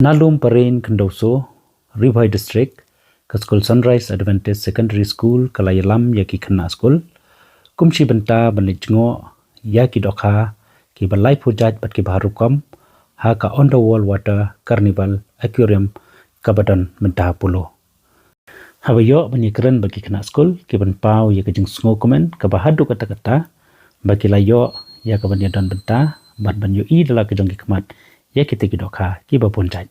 Nalum Parin Kendoso, Ribhai District, ke Skul Sunrise Adventist Secondary School Kalayalam ya ki khynnah skul, kumshi benta lyngngoh ya ki dohkha ki balai pujat bat ki baharukom ha ka underworld water carnival aquarium kabadan benta pulo. Habayo menyekeren bagi khynnah skul ki benpau ya ke jeng sngo Kmen ke bahadu kata-kata bagi layo ya ke banyadan benta bat banyu I dalam ke jeng ki kemat ya ki tegi dohkha ki bapunjat.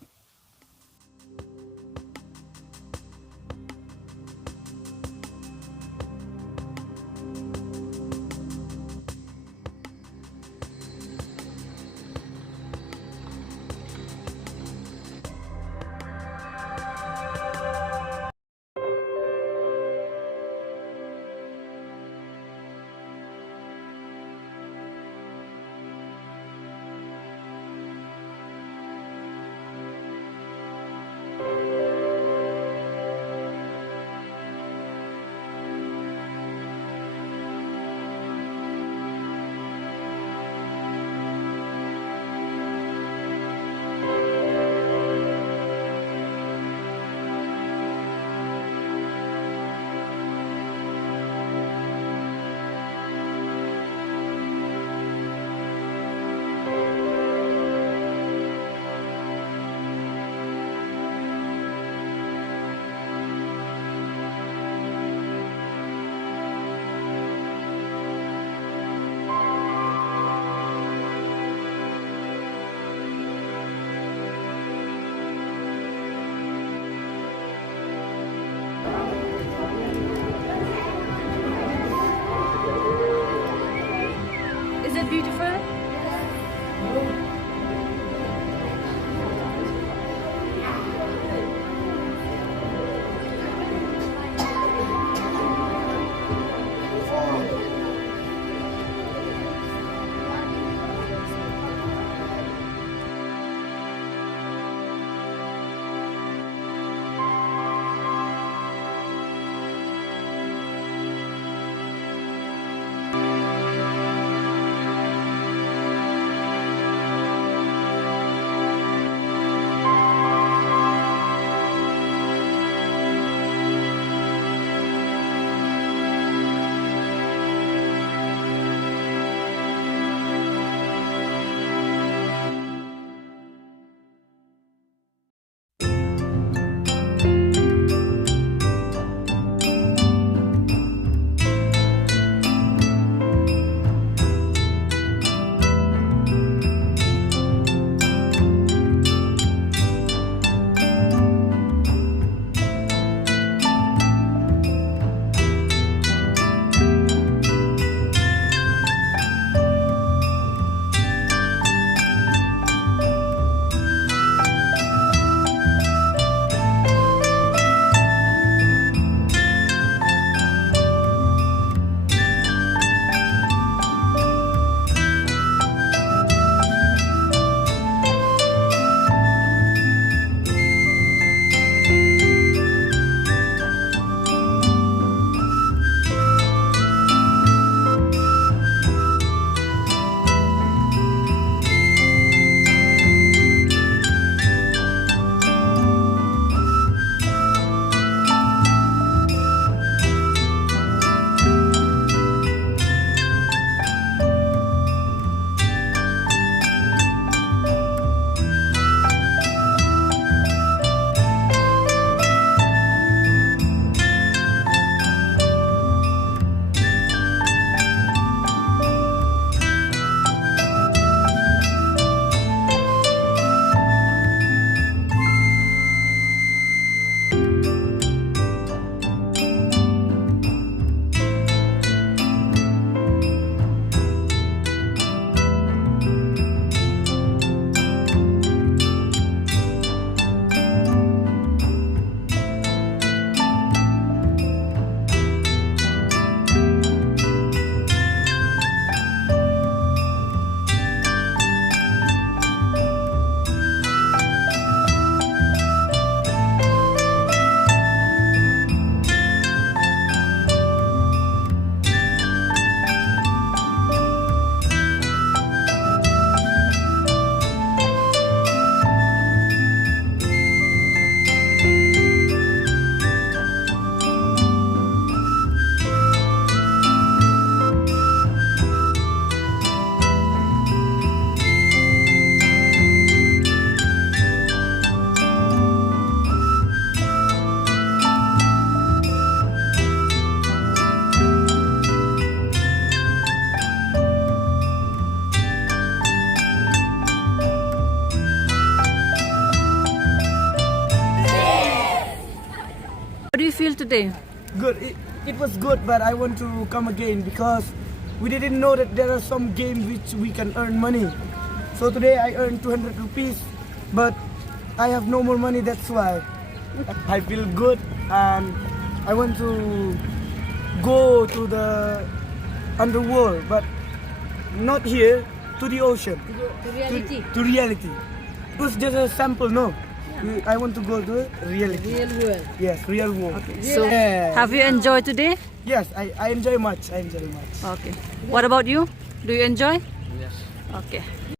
today? Good. It was good, but I want to come again because we didn't know that there are some games which we can earn money. So today I earned 200 rupees, but I have no more money. That's why I feel good, and I want to go to the underworld, but not here, to the ocean. To reality. To reality. It was just a sample, no. I want to go to reality. Real world. Yes, real world. So, Yeah. have you enjoyed today? Yes, I enjoy much. I enjoy much. Okay. What about you? Do you enjoy? Yes. Okay.